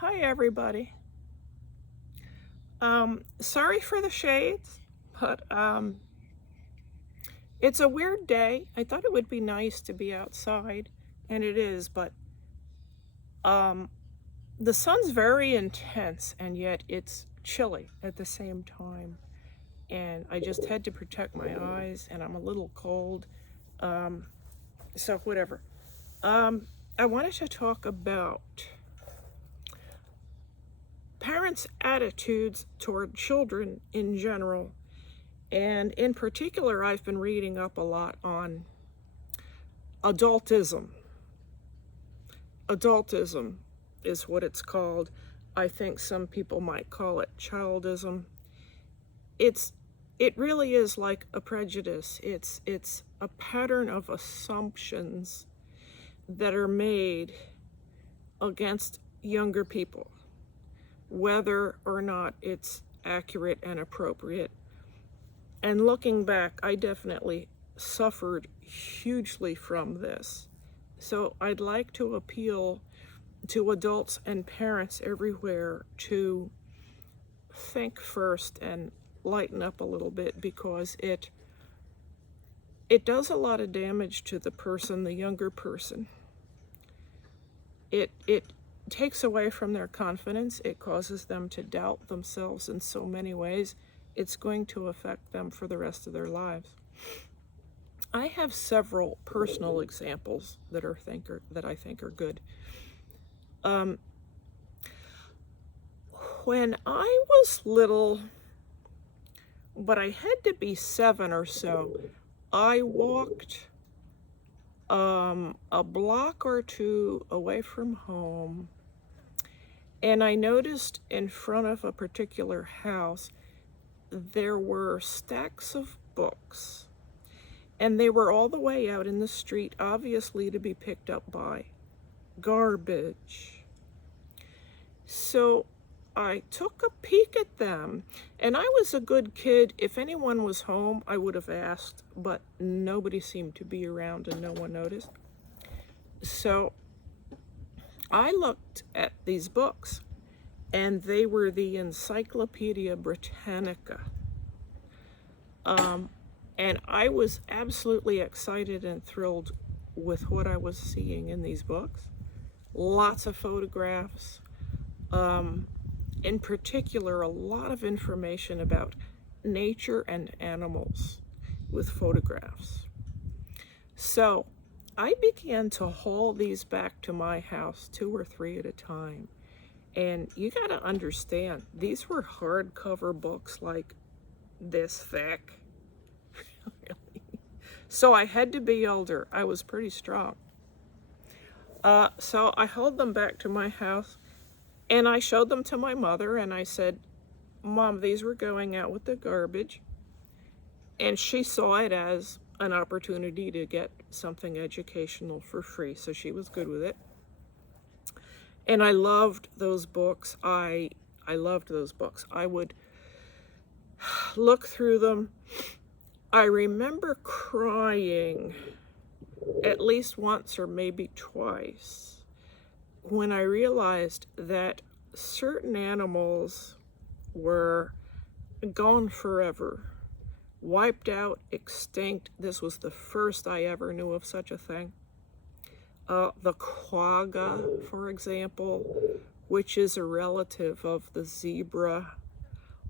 Hi, everybody. Sorry for the shades, but it's a weird day. I thought it would be nice to be outside, and it is, but um, the sun's very intense, and yet it's chilly at the same time. And I just had to protect my eyes, and I'm a little cold. Um, so whatever. I wanted to talk about parents' attitudes toward children in general. And in particular, I've been reading up a lot on adultism. Adultism is what it's called. I think some people might call it childism. It really is like a prejudice. It's a pattern of assumptions that are made against younger people, whether or not it's accurate and appropriate. And looking back, I definitely suffered hugely from this. So I'd like to appeal to adults and parents everywhere to think first and lighten up a little bit, because it does a lot of damage to the person, the younger person. It takes away from their confidence. It causes them to doubt themselves in so many ways. It's going to affect them for the rest of their lives. I have several personal examples that I think are good. When I was little, but I had to be 7 or so, I walked a block or two away from home, and I noticed in front of a particular house there were stacks of books, and they were all the way out in the street, obviously to be picked up by garbage. So I took a peek at them, and I was a good kid. If anyone was home, I would have asked, but nobody seemed to be around and no one noticed. So I looked at these books, and they were the Encyclopedia Britannica. And I was absolutely excited and thrilled with what I was seeing in these books. Lots of photographs. In particular, a lot of information about nature and animals with photographs. So I began to haul these back to my house 2 or 3 at a time. And you got to understand, these were hardcover books like this thick. So I had to be older. I was pretty strong. So I hauled them back to my house, and I showed them to my mother, and I said, Mom, these were going out with the garbage. And she saw it as an opportunity to get something educational for free, so she was good with it. And I loved those books. I loved those books. I would look through them. I remember crying at least once or maybe twice when I realized that certain animals were gone forever, wiped out, extinct. This was the first I ever knew of such a thing. The quagga, for example, which is a relative of the zebra,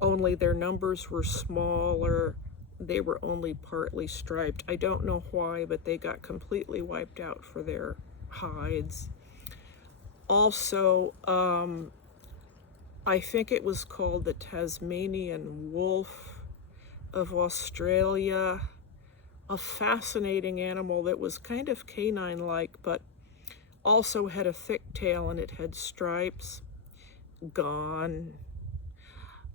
only their numbers were smaller. They were only partly striped. I don't know why, but they got completely wiped out for their hides. Also, I think it was called the Tasmanian wolf of Australia, a fascinating animal that was kind of canine-like, but also had a thick tail and it had stripes. Gone.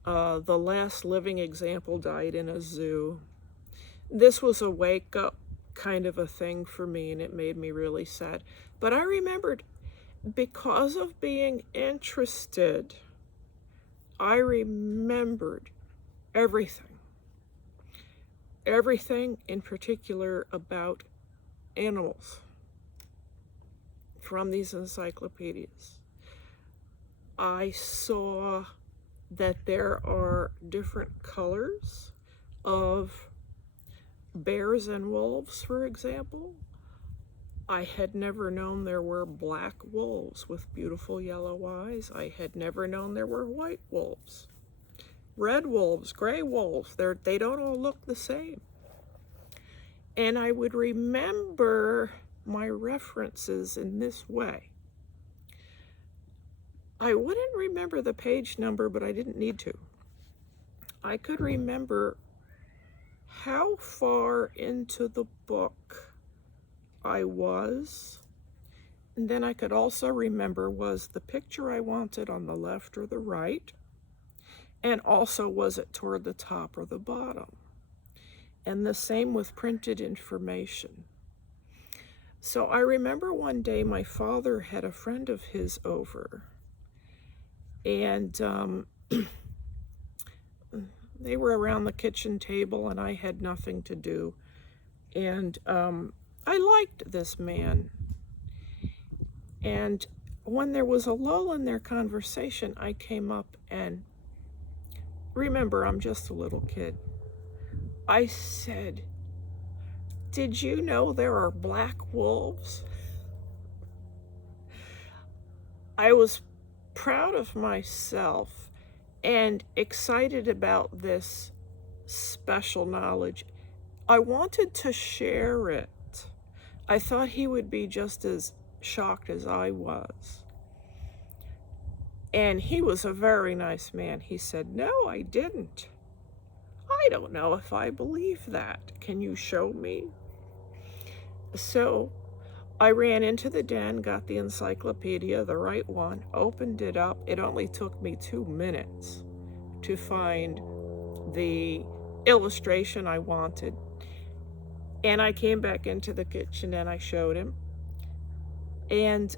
The last living example died in a zoo. This was a wake-up kind of a thing for me, and it made me really sad. But I remembered, because of being interested, I remembered everything. Everything in particular about animals from these encyclopedias. I saw that there are different colors of bears and wolves, for example. I had never known there were black wolves with beautiful yellow eyes. I had never known there were white wolves. Red wolves, gray wolves, they don't all look the same. And I would remember my references in this way. I wouldn't remember the page number, but I didn't need to. I could remember how far into the book I was, and then I could also remember, was the picture I wanted on the left or the right, and also was it toward the top or the bottom. And the same with printed information. So I remember one day my father had a friend of his over, and they were around the kitchen table, and I had nothing to do. And I liked this man. And when there was a lull in their conversation, I came up and, remember, I'm just a little kid. I said, "Did you know there are black wolves?" I was proud of myself and excited about this special knowledge. I wanted to share it. I thought he would be just as shocked as I was. And he was a very nice man. He said, "No, I didn't. I don't know if I believe that. Can you show me?" So I ran into the den, got the encyclopedia, the right one, opened it up. It only took me 2 minutes to find the illustration I wanted. And I came back into the kitchen and I showed him. And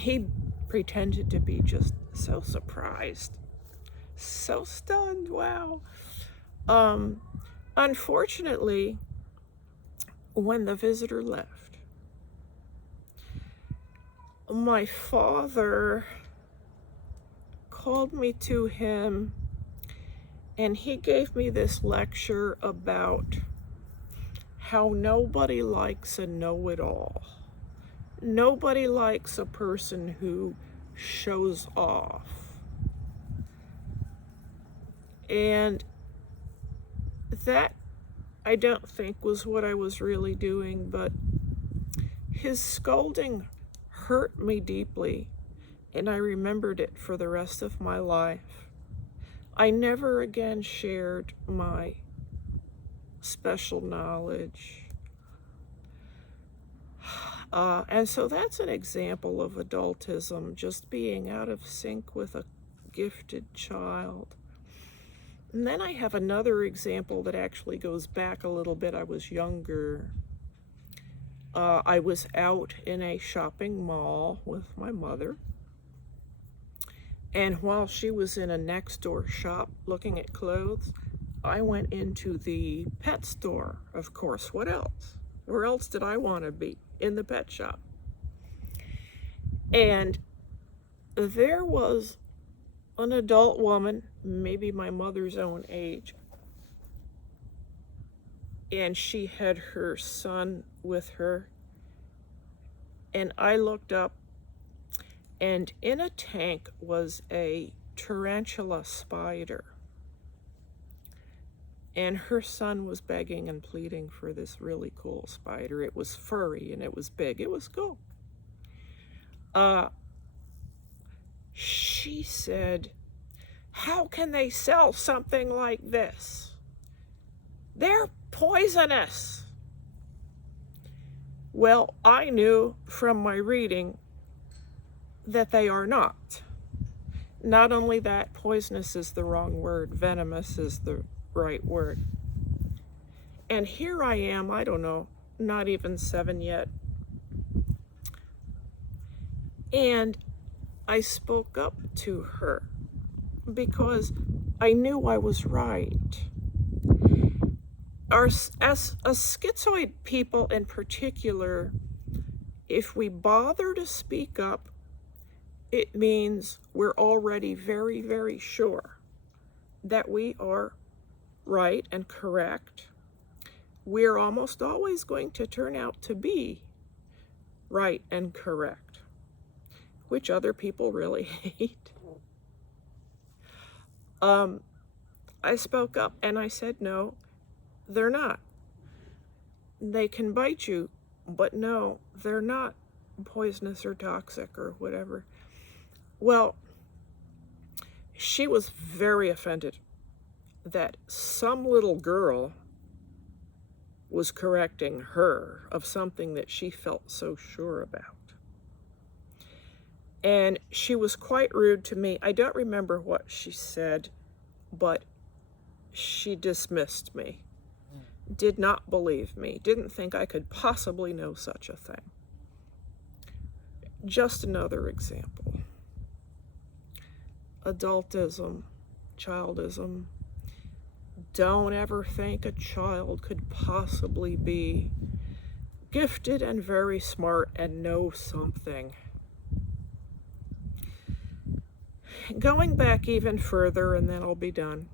he pretended to be just so surprised, so stunned. Wow. Unfortunately, when the visitor left, my father called me to him, and he gave me this lecture about how nobody likes a know-it-all. Nobody likes a person who shows off. And that, I don't think, was what I was really doing, but his scolding hurt me deeply, and I remembered it for the rest of my life. I never again shared my special knowledge. And so that's an example of adultism, just being out of sync with a gifted child. And then I have another example that actually goes back a little bit. I was younger. I was out in a shopping mall with my mother. And while she was in a next door shop looking at clothes, I went into the pet store, of course. What else? Where else did I want to be? In the pet shop. And there was an adult woman, maybe my mother's own age, and she had her son with her. And I looked up, and in a tank was a tarantula spider. And her son was begging and pleading for this really cool spider. It was furry and it was big. It was cool. She said, "How can they sell something like this? They're poisonous." Well, I knew from my reading that they are not. Not only that, poisonous is the wrong word. Venomous is the right word. And here I am, I don't know, not even 7 yet. And I spoke up to her because I knew I was right. As schizoid people in particular, if we bother to speak up, It means we're already very, very sure that we are right and correct. We're almost always going to turn out to be right and correct, which other people really hate. I spoke up and I said, no, they're not. They can bite you, but no, they're not poisonous or toxic or whatever. Well, she was very offended that some little girl was correcting her of something that she felt so sure about. And she was quite rude to me. I don't remember what she said, but she dismissed me, did not believe me, didn't think I could possibly know such a thing. Just another example. Adultism, childism. Don't ever think a child could possibly be gifted and very smart and know something. Going back even further, and then I'll be done.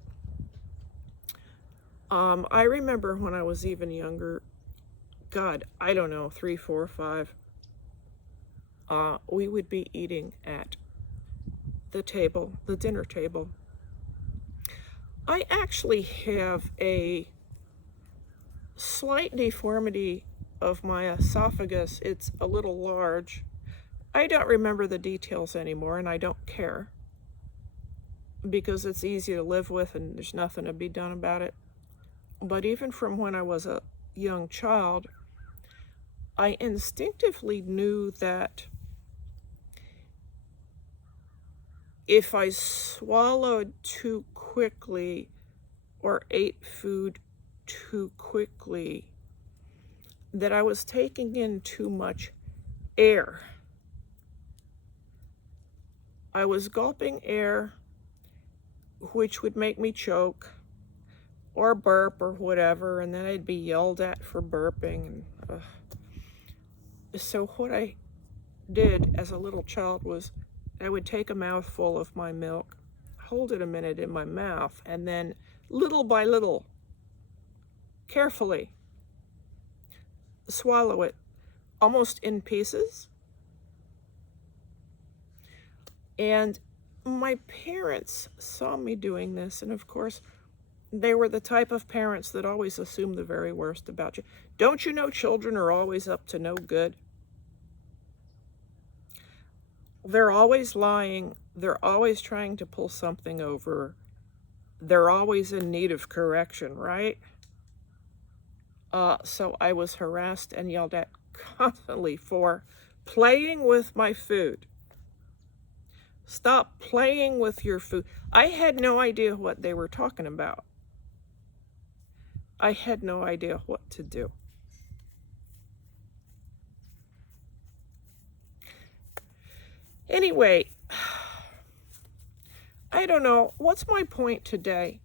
I remember when I was even younger, God, I don't know, 3, 4, 5, we would be eating at the table, the dinner table. I actually have a slight deformity of my esophagus. It's a little large. I don't remember the details anymore, and I don't care, because it's easy to live with and there's nothing to be done about it. But even from when I was a young child, I instinctively knew that if I swallowed too quickly or ate food too quickly, that I was taking in too much air. I was gulping air, which would make me choke or burp or whatever, and then I'd be yelled at for burping. So what I did as a little child was I would take a mouthful of my milk, hold it a minute in my mouth, and then little by little, carefully swallow it, almost in pieces. And my parents saw me doing this, and of course, they were the type of parents that always assume the very worst about you. Don't you know children are always up to no good? They're always lying. They're always trying to pull something over. They're always in need of correction, right? So I was harassed and yelled at constantly for playing with my food. Stop playing with your food. I had no idea what they were talking about. I had no idea what to do. Anyway, I don't know. What's my point today?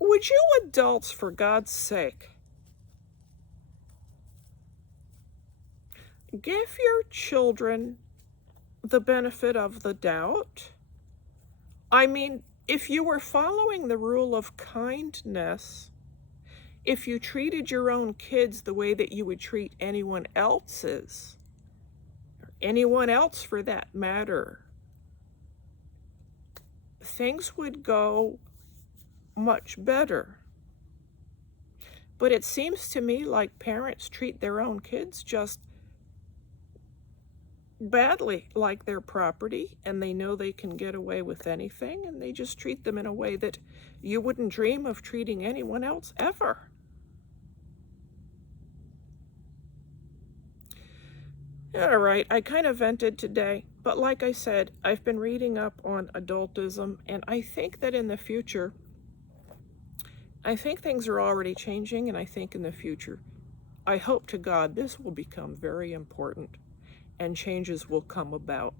Would you adults, for God's sake, give your children the benefit of the doubt? I mean, if you were following the rule of kindness, if you treated your own kids the way that you would treat anyone else's, or anyone else for that matter, things would go much better. But it seems to me like parents treat their own kids just badly, like their property, and they know they can get away with anything, and they just treat them in a way that you wouldn't dream of treating anyone else ever. All right, I kind of vented today, but like I said, I've been reading up on adultism, and I think that in the future, I think things are already changing, and I think in the future, I hope to God this will become very important and changes will come about.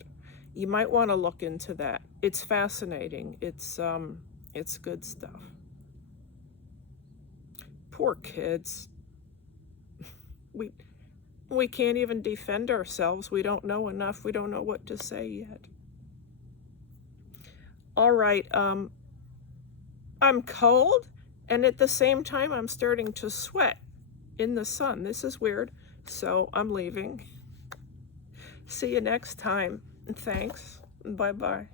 You might want to look into that. It's fascinating. It's good stuff. Poor kids. We can't even defend ourselves. We don't know enough. We don't know what to say yet. All right, I'm cold, and at the same time, I'm starting to sweat in the sun. This is weird, so I'm leaving. See you next time. Thanks. Bye-bye.